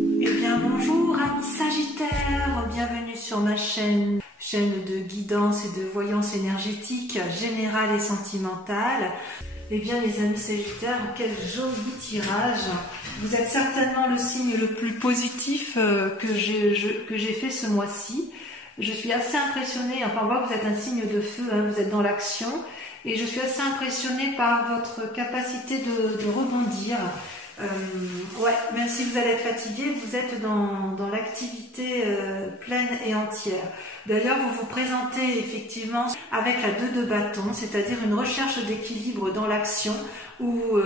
Eh bien bonjour amis Sagittaires, bienvenue sur ma chaîne de guidance et de voyance énergétique générale et sentimentale. Eh bien les amis Sagittaires, quel joli tirage. Vous êtes certainement le signe le plus positif que j'ai fait ce mois-ci. Je suis assez impressionnée, enfin on voit que vous êtes un signe de feu, hein, vous êtes dans l'action. Et je suis assez impressionnée par votre capacité de rebondir. Ouais, même si vous allez être fatigué, vous êtes dans l'activité pleine et entière. D'ailleurs, vous vous présentez effectivement avec la 2 de bâton, c'est-à-dire une recherche d'équilibre dans l'action où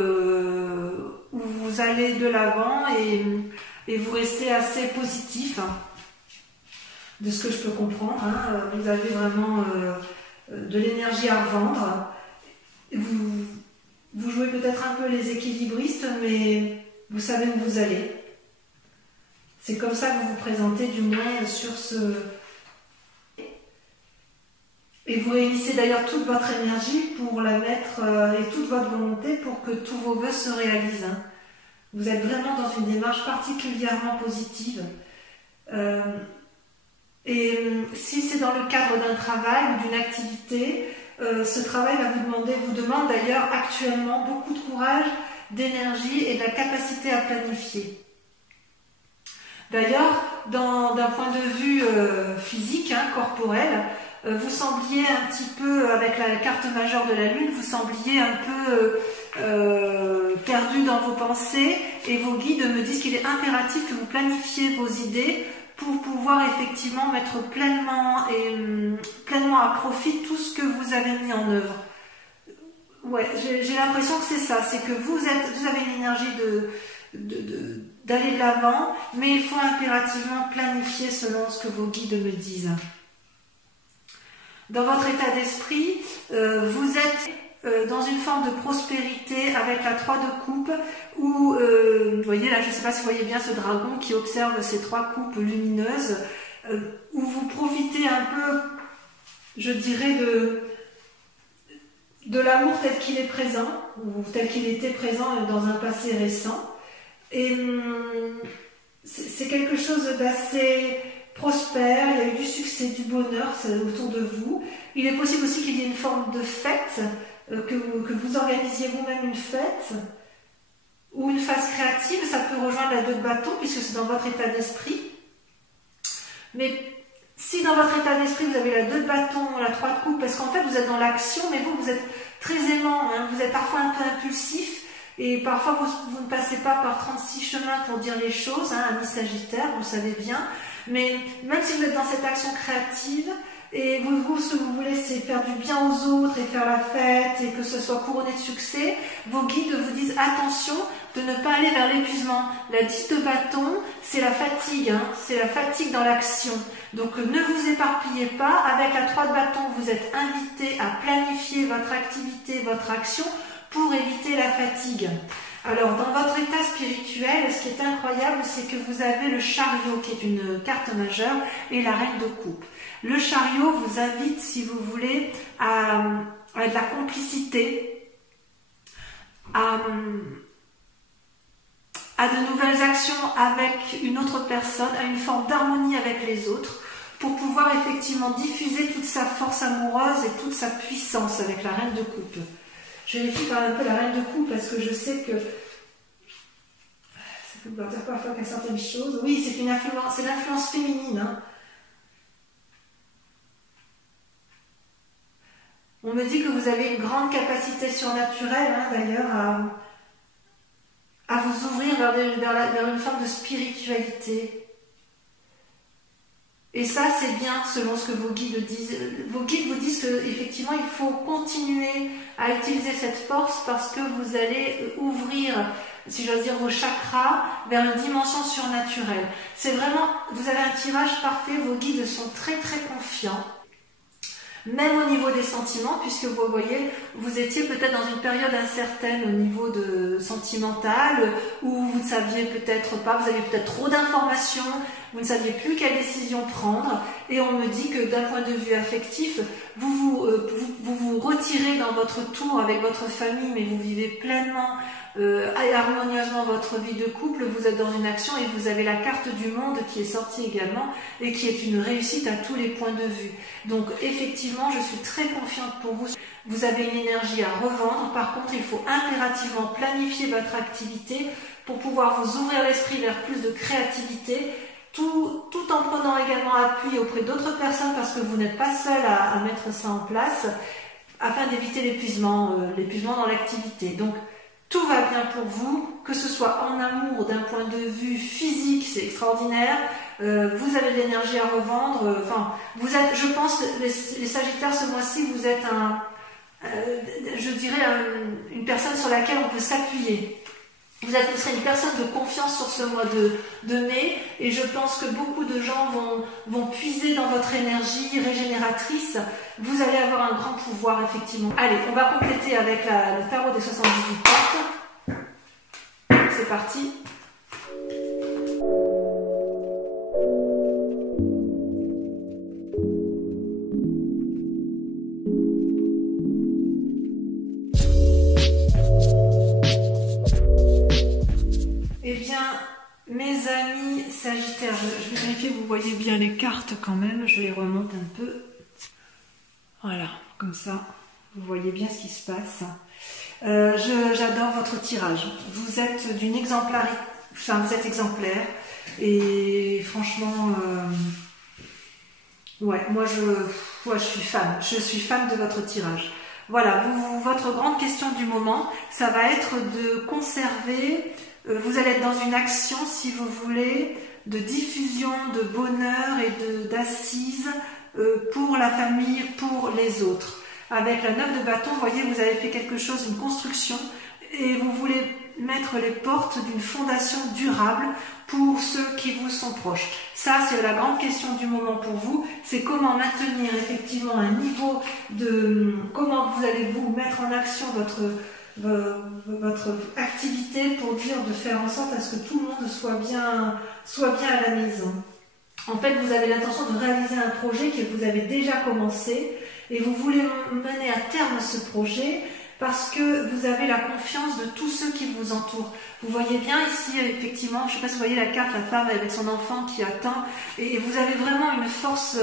vous allez de l'avant et vous restez assez positif, hein, de ce que je peux comprendre. Hein. Vous avez vraiment de l'énergie à revendre. Vous jouez peut-être un peu les équilibristes, mais vous savez où vous allez. C'est comme ça que vous vous présentez, du moins sur ce... Et vous réunissez d'ailleurs toute votre énergie pour la mettre, et toute votre volonté pour que tous vos vœux se réalisent. Hein. Vous êtes vraiment dans une démarche particulièrement positive. Et si c'est dans le cadre d'un travail ou d'une activité, ce travail va vous demande d'ailleurs actuellement beaucoup de courage, d'énergie et de la capacité à planifier. D'ailleurs, d'un point de vue physique, hein, corporel, vous sembliez un petit peu, avec la carte majeure de la Lune, vous sembliez un peu perdu dans vos pensées, et vos guides me disent qu'il est impératif que vous planifiez vos idées pour pouvoir effectivement mettre pleinement à profit tout ce que vous avez mis en œuvre. Ouais, j'ai l'impression que c'est ça, c'est que vous avez une énergie d'aller de l'avant, mais il faut impérativement planifier selon ce que vos guides me disent. Dans votre état d'esprit, vous êtes dans une forme de prospérité avec la 3 de coupe où, vous voyez là, je ne sais pas si vous voyez bien ce dragon qui observe ces 3 coupes lumineuses, où vous profitez un peu, je dirais, de l'amour tel qu'il est présent, ou tel qu'il était présent dans un passé récent. Et c'est quelque chose d'assez prospère, il y a eu du succès, du bonheur autour de vous. Il est possible aussi qu'il y ait une forme de fête, que vous organisiez vous-même une fête, ou une phase créative, ça peut rejoindre la 2 de bâton, puisque c'est dans votre état d'esprit. Mais si dans votre état d'esprit, vous avez la 2 de bâton, la 3 de coupe, parce qu'en fait, vous êtes dans l'action, mais vous êtes très aimant, hein, vous êtes parfois un peu impulsif, et parfois, vous ne passez pas par 36 chemins pour dire les choses, hein, amis Sagittaire, vous le savez bien. Mais même si vous êtes dans cette action créative, et ce que vous voulez, c'est faire du bien aux autres et faire la fête et que ce soit couronné de succès, vos guides vous disent attention de ne pas aller vers l'épuisement. La 10 de bâton, c'est la fatigue, hein, c'est la fatigue dans l'action. Donc ne vous éparpillez pas. Avec la 3 de bâton, vous êtes invité à planifier votre activité, votre action pour éviter la fatigue. Alors, dans votre état spirituel, ce qui est incroyable, c'est que vous avez le chariot, qui est une carte majeure, et la reine de coupe. Le chariot vous invite, si vous voulez, à de la complicité, à de nouvelles actions avec une autre personne, à une forme d'harmonie avec les autres, pour pouvoir effectivement diffuser toute sa force amoureuse et toute sa puissance avec la reine de coupe. Je vérifie quand même un peu la reine de coupe parce que je sais que ça peut vouloir dire parfois qu'il y a certaines choses. Oui, c'est l'influence féminine. Hein. On me dit que vous avez une grande capacité surnaturelle, hein, d'ailleurs, à vous ouvrir vers une forme de spiritualité. Et ça, c'est bien selon ce que vos guides disent. Vos guides vous disent qu'effectivement, il faut continuer à utiliser cette force parce que vous allez ouvrir, si j'ose dire, vos chakras vers une dimension surnaturelle. C'est vraiment, vous avez un tirage parfait, vos guides sont très très confiants. Même au niveau des sentiments, puisque vous voyez, vous étiez peut-être dans une période incertaine au niveau sentimental, où vous ne saviez peut-être pas, vous aviez peut-être trop d'informations, vous ne saviez plus quelle décision prendre, et on me dit que d'un point de vue affectif, vous vous retirez dans votre tour avec votre famille, mais vous vivez pleinement harmonieusement votre vie de couple, vous êtes dans une action et vous avez la carte du monde qui est sortie également et qui est une réussite à tous les points de vue. Donc effectivement, je suis très confiante pour vous. Vous avez une énergie à revendre. Par contre, il faut impérativement planifier votre activité pour pouvoir vous ouvrir l'esprit vers plus de créativité, tout en prenant également appui auprès d'autres personnes parce que vous n'êtes pas seul à mettre ça en place afin d'éviter l'épuisement dans l'activité. Donc, tout va bien pour vous, que ce soit en amour, d'un point de vue physique, c'est extraordinaire. Vous avez de l'énergie à revendre. Enfin, vous êtes, je pense, les Sagittaires, ce mois-ci, vous êtes je dirais, une personne sur laquelle on peut s'appuyer. Vous serez une personne de confiance sur ce mois de mai et je pense que beaucoup de gens vont puiser dans votre énergie régénératrice. Vous allez avoir un grand pouvoir, effectivement. Allez, on va compléter avec le tarot des 78 cartes. C'est parti. Mes amis Sagittaires, je vais vérifier que vous voyez bien les cartes quand même, je les remonte un peu. Voilà, comme ça, vous voyez bien ce qui se passe. J'adore votre tirage. Vous êtes d'une exemplarité, enfin vous êtes exemplaire et franchement, ouais, moi je suis fan de votre tirage. Voilà, votre grande question du moment, ça va être de conserver. Vous allez être dans une action, si vous voulez, de diffusion, de bonheur et d'assises pour la famille, pour les autres. Avec la 9 de bâton, vous voyez, vous avez fait quelque chose, une construction, et vous voulez mettre les portes d'une fondation durable pour ceux qui vous sont proches. Ça, c'est la grande question du moment pour vous, c'est comment maintenir effectivement un niveau de... Comment vous allez vous mettre en action votre activité pour dire de faire en sorte à ce que tout le monde soit bien à la maison. En fait, vous avez l'intention de réaliser un projet que vous avez déjà commencé et vous voulez mener à terme ce projet parce que vous avez la confiance de tous ceux qui vous entourent. Vous voyez bien ici, effectivement, je ne sais pas si vous voyez la carte, la femme avec son enfant qui attend, et vous avez vraiment une force,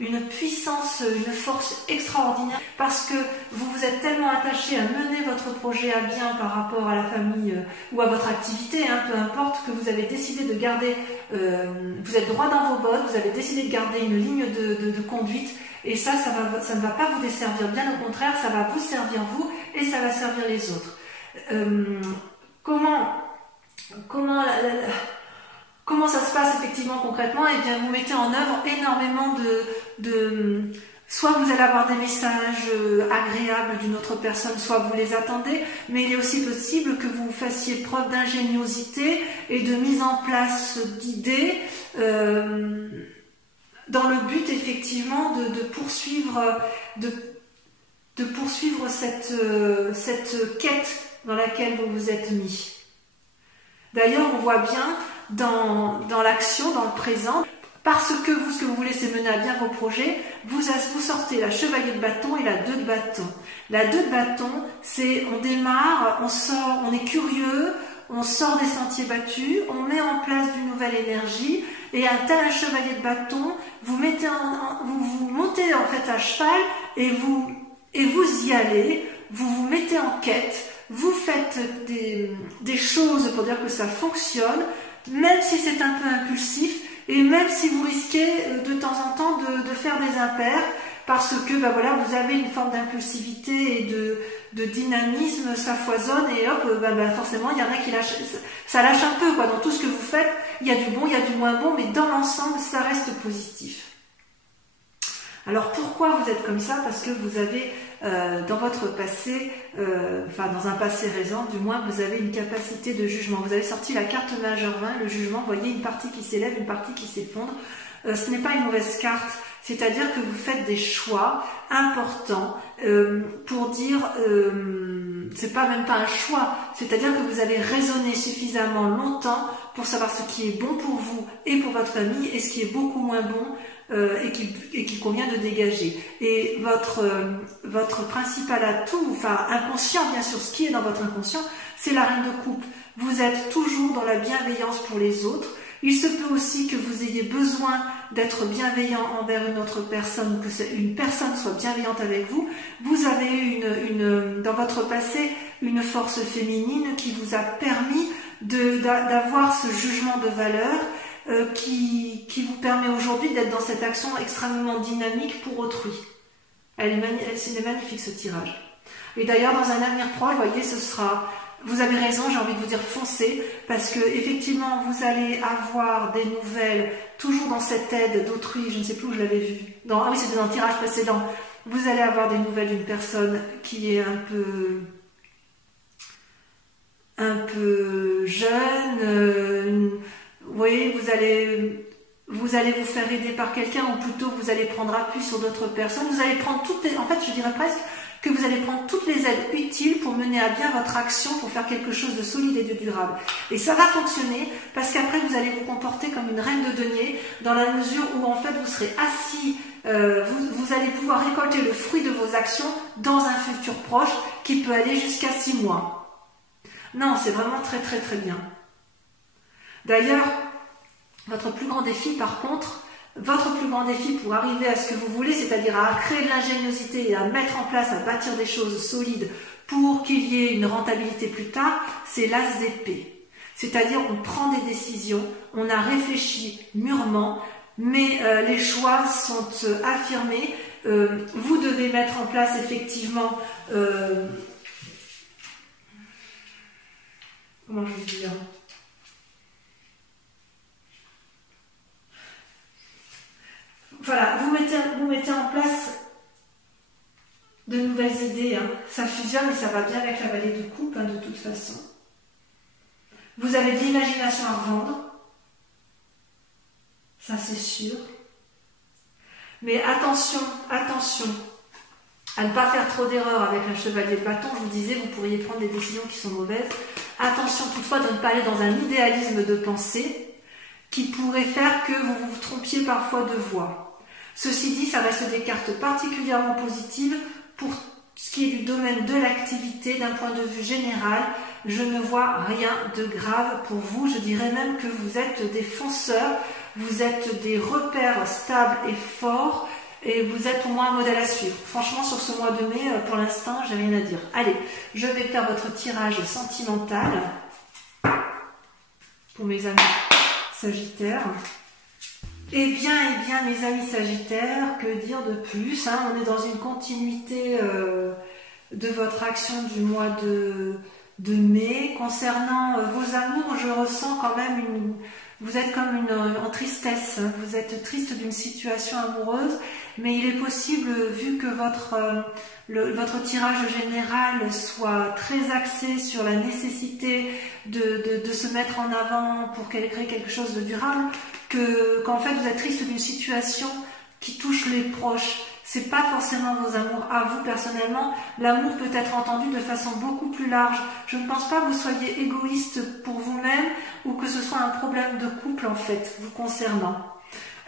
une puissance, une force extraordinaire, parce que vous vous êtes tellement attaché à mener votre projet à bien par rapport à la famille ou à votre activité, hein, peu importe, que vous avez décidé de garder, vous êtes droit dans vos bottes, vous avez décidé de garder une ligne de conduite, et ça ne va pas vous desservir, bien au contraire, ça va vous servir vous, et ça va servir les autres. Comment ça se passe effectivement concrètement? Eh bien, vous mettez en œuvre énormément soit vous allez avoir des messages agréables d'une autre personne, soit vous les attendez, mais il est aussi possible que vous fassiez preuve d'ingéniosité et de mise en place d'idées dans le but effectivement de poursuivre cette quête dans laquelle vous vous êtes mis. D'ailleurs, on voit bien dans l'action, dans le présent, parce que ce que vous voulez, c'est mener à bien vos projets, vous sortez la chevalier de bâton et la 2 de bâton. La 2 de bâton, c'est on démarre, on est curieux, on sort des sentiers battus, on met en place d'une nouvelle énergie, et un tel chevalier de bâton, vous montez en fait à cheval et vous y allez, vous vous mettez en quête, vous faites des choses pour dire que ça fonctionne, même si c'est un peu impulsif, et même si vous risquez de temps en temps de faire des impairs, parce que voilà, vous avez une forme d'impulsivité et de dynamisme, ça foisonne, et hop, forcément, il y en a qui ça lâche un peu, quoi. Dans tout ce que vous faites, il y a du bon, il y a du moins bon, mais dans l'ensemble, ça reste positif. Alors pourquoi vous êtes comme ça? Parce que vous avez dans votre passé, dans un passé récent, du moins, vous avez une capacité de jugement. Vous avez sorti la carte majeure 20, le jugement, vous voyez une partie qui s'élève, une partie qui s'effondre. Ce n'est pas une mauvaise carte, c'est-à-dire que vous faites des choix importants pour dire, c'est pas même pas un choix, c'est-à-dire que vous avez raisonné suffisamment longtemps pour savoir ce qui est bon pour vous et pour votre famille et ce qui est beaucoup moins bon et qu'il convient de dégager. Et votre principal atout, enfin inconscient bien sûr, ce qui est dans votre inconscient, c'est la reine de coupe. Vous êtes toujours dans la bienveillance pour les autres. Il se peut aussi que vous ayez besoin d'être bienveillant envers une autre personne, que une personne soit bienveillante avec vous. Vous avez eu dans votre passé une force féminine qui vous a permis d'avoir ce jugement de valeur qui vous permet aujourd'hui d'être dans cette action extrêmement dynamique pour autrui. C'est magnifique ce tirage. Et d'ailleurs, dans un avenir proche, vous voyez, ce sera... Vous avez raison, j'ai envie de vous dire foncez, parce que effectivement vous allez avoir des nouvelles, toujours dans cette aide d'autrui, je ne sais plus où je l'avais vu, ah oui c'était dans le tirage précédent, vous allez avoir des nouvelles d'une personne qui est un peu jeune, vous voyez, vous allez vous faire aider par quelqu'un, ou plutôt vous allez prendre appui sur d'autres personnes, vous allez prendre en fait je dirais presque, que vous allez prendre toutes les aides utiles pour mener à bien votre action, pour faire quelque chose de solide et de durable. Et ça va fonctionner parce qu'après vous allez vous comporter comme une reine de denier, dans la mesure où en fait vous serez assis, vous allez pouvoir récolter le fruit de vos actions dans un futur proche qui peut aller jusqu'à 6 mois. Non, c'est vraiment très très très bien. D'ailleurs, votre plus grand défi par contre, votre plus grand défi pour arriver à ce que vous voulez, c'est-à-dire à créer de l'ingéniosité et à mettre en place, à bâtir des choses solides pour qu'il y ait une rentabilité plus tard, c'est l'as d'épée. C'est-à-dire on prend des décisions, on a réfléchi mûrement, mais les choix sont affirmés. Vous devez mettre en place effectivement... comment je vais dire ? Voilà, vous mettez en place de nouvelles idées, hein. Ça fusionne et ça va bien avec la vallée de coupe, hein, de toute façon. Vous avez de l'imagination à revendre, ça c'est sûr. Mais attention, attention à ne pas faire trop d'erreurs avec un chevalier de bâton. Je vous disais, vous pourriez prendre des décisions qui sont mauvaises. Attention toutefois de ne pas aller dans un idéalisme de pensée qui pourrait faire que vous vous trompiez parfois de voie. Ceci dit, ça reste des cartes particulièrement positives pour ce qui est du domaine de l'activité. D'un point de vue général, je ne vois rien de grave pour vous. Je dirais même que vous êtes des fonceurs, vous êtes des repères stables et forts, et vous êtes pour moi un modèle à suivre. Franchement, sur ce mois de mai, pour l'instant, j'ai rien à dire. Allez, je vais faire votre tirage sentimental pour mes amis Sagittaires. Eh bien, mes amis Sagittaires, que dire de plus, hein, on est dans une continuité de votre action du mois de mai. Concernant vos amours, je ressens quand même vous êtes comme en tristesse, vous êtes triste d'une situation amoureuse, mais il est possible, vu que votre tirage général soit très axé sur la nécessité de se mettre en avant pour créer quelque chose de durable, qu'en fait vous êtes triste d'une situation qui touche les proches. C'est pas forcément vos amours à vous personnellement. L'amour peut être entendu de façon beaucoup plus large. Je ne pense pas que vous soyez égoïste pour vous-même ou que ce soit un problème de couple en fait vous concernant.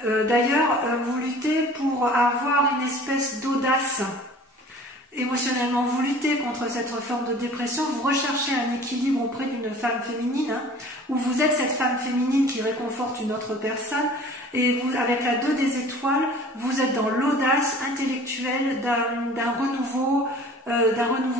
D'ailleurs, vous luttez pour avoir une espèce d'audace. Émotionnellement, vous luttez contre cette forme de dépression, vous recherchez un équilibre auprès d'une femme féminine, hein, où vous êtes cette femme féminine qui réconforte une autre personne, et vous, avec la 2 des étoiles, vous êtes dans l'audace intellectuelle d'un renouveau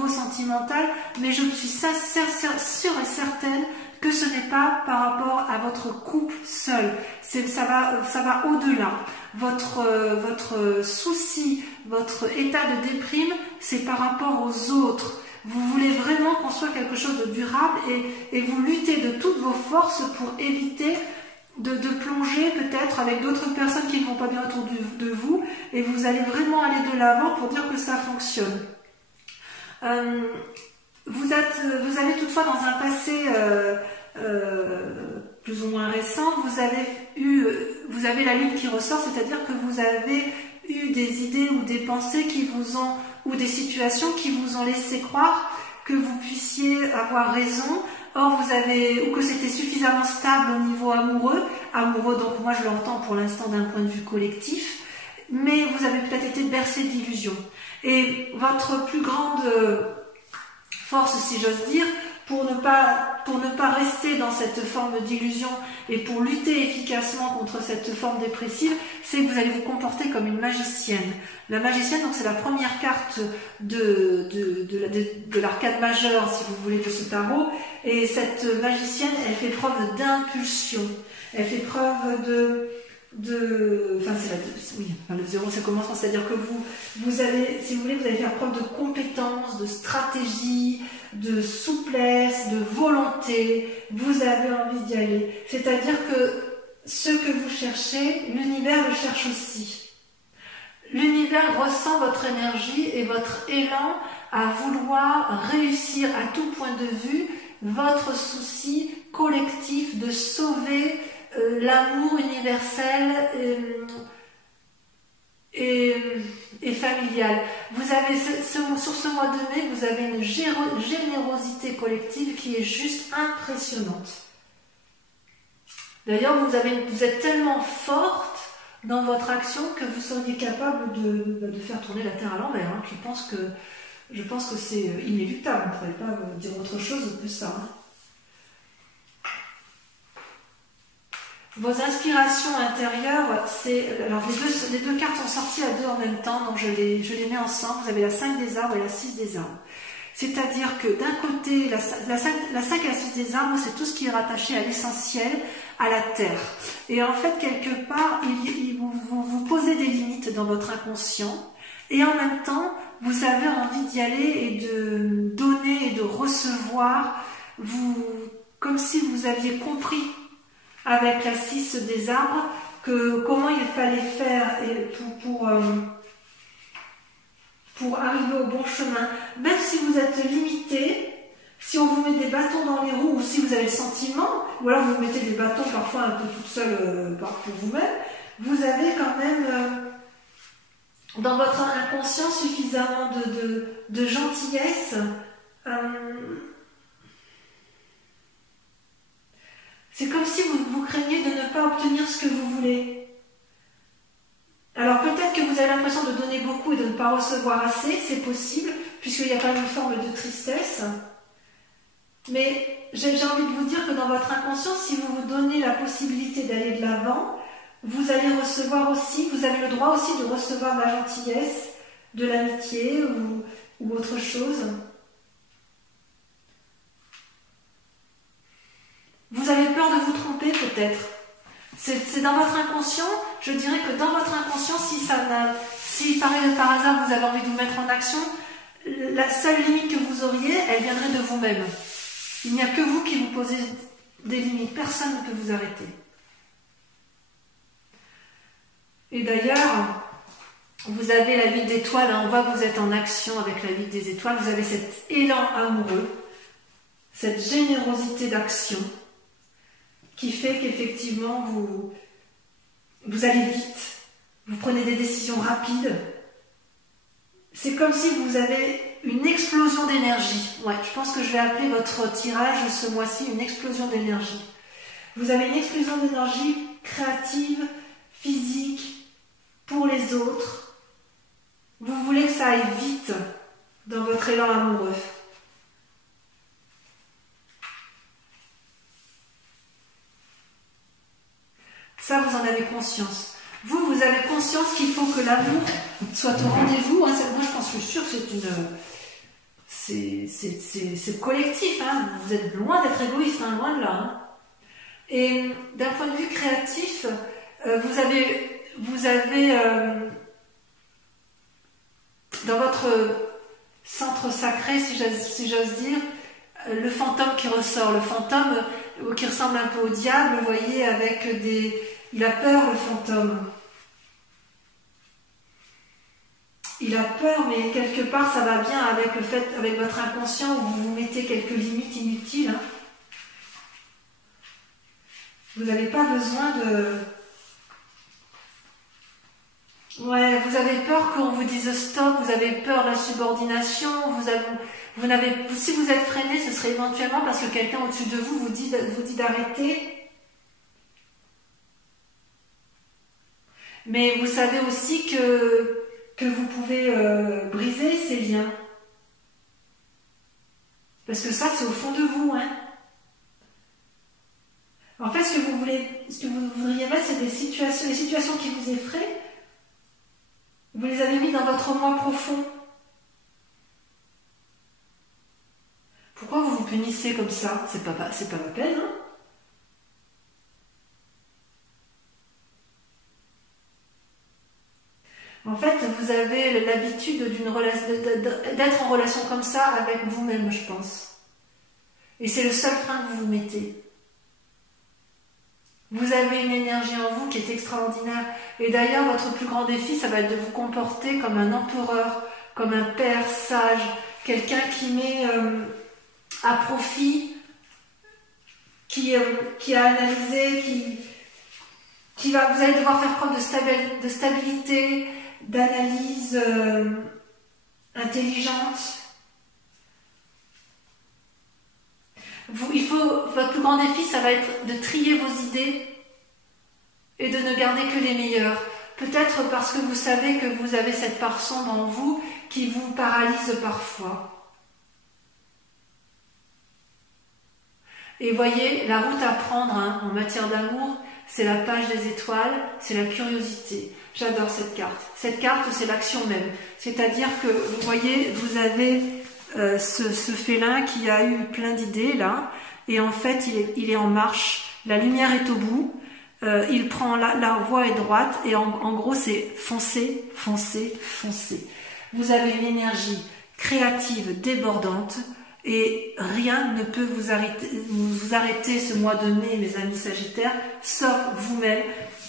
sentimental, mais je suis sûre et certaine que ce n'est pas par rapport à votre couple seul, ça va au-delà. Votre souci, votre état de déprime, c'est par rapport aux autres. Vous voulez vraiment construire quelque chose de durable et vous luttez de toutes vos forces pour éviter de plonger peut-être avec d'autres personnes qui ne vont pas bien autour de vous, et vous allez vraiment aller de l'avant pour dire que ça fonctionne. Vous avez toutefois dans un passé plus ou moins récent, vous avez la lune qui ressort, c'est-à-dire que vous avez eu des idées ou des pensées ou des situations qui vous ont laissé croire que vous puissiez avoir raison. Or, ou que c'était suffisamment stable au niveau amoureux, donc moi je l'entends pour l'instant d'un point de vue collectif, mais vous avez peut-être été bercé d'illusions. Et votre plus grande force, si j'ose dire, pour ne pas rester dans cette forme d'illusion et pour lutter efficacement contre cette forme dépressive, c'est que vous allez vous comporter comme une magicienne. La magicienne, donc c'est la première carte de l'arcade majeure, si vous voulez, de ce tarot. Et cette magicienne, elle fait preuve d'impulsion. Elle fait preuve le zéro, ça commence, c'est-à-dire que vous allez, si vous voulez, vous allez faire preuve de compétence, de stratégie, de souplesse, de volonté. Vous avez envie d'y aller. C'est-à-dire que ce que vous cherchez, l'univers le cherche aussi. L'univers ressent votre énergie et votre élan à vouloir réussir à tout point de vue votre souci collectif de sauver l'amour universel et familial. Vous avez sur ce mois de mai, vous avez une générosité collective qui est juste impressionnante. D'ailleurs, vous êtes tellement forte dans votre action que vous seriez capable de faire tourner la Terre à l'envers. Hein. Je pense que c'est inéluctable. On ne pourrait pas dire autre chose que ça. Hein. Vos inspirations intérieures, alors les deux cartes sont sorties à deux en même temps, donc je les mets ensemble. Vous avez la 5 des arbres et la 6 des arbres. C'est-à-dire que d'un côté, la 5 et la 6 des arbres, c'est tout ce qui est rattaché à l'essentiel, à la terre. Et en fait, quelque part, vous posez des limites dans votre inconscient, et en même temps, vous avez envie d'y aller et de donner et de recevoir, comme si vous aviez compris avec la 6 des arbres comment il fallait faire pour arriver au bon chemin. Même si vous êtes limité, si on vous met des bâtons dans les roues, ou si vous avez le sentiment, ou alors vous mettez des bâtons parfois un peu toute seule pour vous-même, vous avez quand même dans votre inconscient suffisamment de gentillesse. C'est comme si vous craigniez de ne pas obtenir ce que vous voulez. Alors peut-être que vous avez l'impression de donner beaucoup et de ne pas recevoir assez, c'est possible, puisqu'il y a quand même une forme de tristesse. Mais j'ai envie de vous dire que dans votre inconscient, si vous vous donnez la possibilité d'aller de l'avant, vous allez recevoir aussi, vous avez le droit aussi de recevoir de la gentillesse, de l'amitié ou autre chose. Vous avez peur de vous tromper peut-être. C'est dans votre inconscient, je dirais que dans votre inconscient, si par hasard vous avez envie de vous mettre en action, la seule limite que vous auriez, elle viendrait de vous-même. Il n'y a que vous qui vous posez des limites, personne ne peut vous arrêter. Et d'ailleurs, vous avez la vie d'étoile, hein, on voit que vous êtes en action avec la vie des étoiles, vous avez cet élan amoureux, cette générosité d'action, qui fait qu'effectivement vous allez vite, vous prenez des décisions rapides. C'est comme si vous avez une explosion d'énergie. Ouais, je pense que je vais appeler votre tirage ce mois-ci une explosion d'énergie. Vous avez une explosion d'énergie créative, physique, pour les autres. Vous voulez que ça aille vite dans votre élan amoureux. Ça, vous en avez conscience. Vous avez conscience qu'il faut que l'amour soit au rendez-vous. Hein. Moi, je pense que je suis sûre que c'est collectif. Hein. Vous êtes loin d'être égoïste, hein, loin de là. Hein. Et d'un point de vue créatif, vous avez dans votre centre sacré, si j'ose dire, le fantôme qui ressort. Le fantôme qui ressemble un peu au diable, vous voyez, avec il a peur, le fantôme. Il a peur, mais quelque part, ça va bien avec avec votre inconscient, où vous vous mettez quelques limites inutiles. Hein. Vous n'avez pas besoin Ouais, vous avez peur qu'on vous dise stop, vous avez peur de la subordination, si vous êtes freiné, ce serait éventuellement parce que quelqu'un au-dessus de vous vous dit d'arrêter. Mais vous savez aussi que vous pouvez briser ces liens. Parce que ça, c'est au fond de vous, hein. En fait, ce que vous voudriez mettre, c'est les situations qui vous effraient. Vous les avez mis dans votre moi profond. Pourquoi vous vous punissez comme ça? C'est pas la peine, hein. En fait, vous avez l'habitude d'être en relation comme ça avec vous-même, je pense. Et c'est le seul frein que vous vous mettez. Vous avez une énergie en vous qui est extraordinaire. Et d'ailleurs, votre plus grand défi, ça va être de vous comporter comme un empereur, comme un père sage, quelqu'un qui met à profit, qui a analysé, vous allez devoir faire preuve de stabilité, d'analyse intelligente. Votre plus grand défi, ça va être de trier vos idées et de ne garder que les meilleures. Peut-être parce que vous savez que vous avez cette part sombre en vous qui vous paralyse parfois. Et voyez, la route à prendre en matière d'amour, c'est la page des étoiles, c'est la curiosité. J'adore cette carte. Cette carte, c'est l'action même. C'est-à-dire que, vous voyez, vous avez ce félin qui a eu plein d'idées, là, et en fait, il est en marche. La lumière est au bout. Il prend la voie est droite, et en gros, c'est foncer, foncer, foncer. Vous avez une énergie créative, débordante, et rien ne peut vous arrêter ce mois de mai, mes amis Sagittaires, sauf vous-même.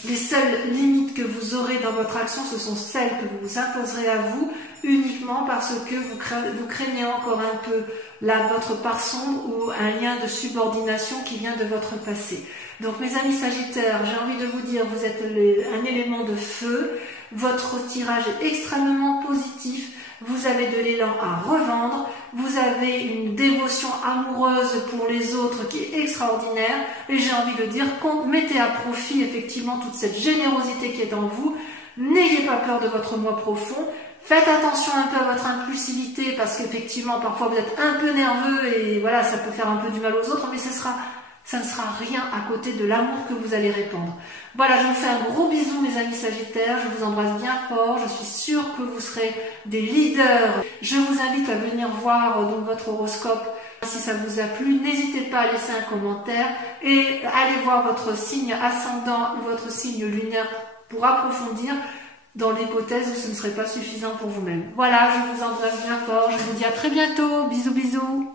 Les seules limites que vous aurez dans votre action, ce sont celles que vous vous imposerez à vous, uniquement parce que vous craignez encore un peu votre part sombre ou un lien de subordination qui vient de votre passé. Donc mes amis Sagittaires, j'ai envie de vous dire, vous êtes un élément de feu, votre tirage est extrêmement positif, vous avez de l'élan à revendre, vous avez une dévotion amoureuse pour les autres qui est extraordinaire, et j'ai envie de dire, mettez à profit effectivement toute cette générosité qui est en vous, n'ayez pas peur de votre moi profond, faites attention un peu à votre impulsivité, parce qu'effectivement parfois vous êtes un peu nerveux, et voilà, ça peut faire un peu du mal aux autres, mais ça ne sera rien à côté de l'amour que vous allez répandre. Voilà, je vous fais un gros bisou mes amis Sagittaires, je vous embrasse bien fort, je suis sûre que vous serez des leaders. Je vous invite à venir voir donc votre horoscope si ça vous a plu. N'hésitez pas à laisser un commentaire et allez voir votre signe ascendant ou votre signe lunaire pour approfondir dans l'hypothèse où ce ne serait pas suffisant pour vous-même. Voilà, je vous embrasse bien fort, je vous dis à très bientôt, bisous bisous.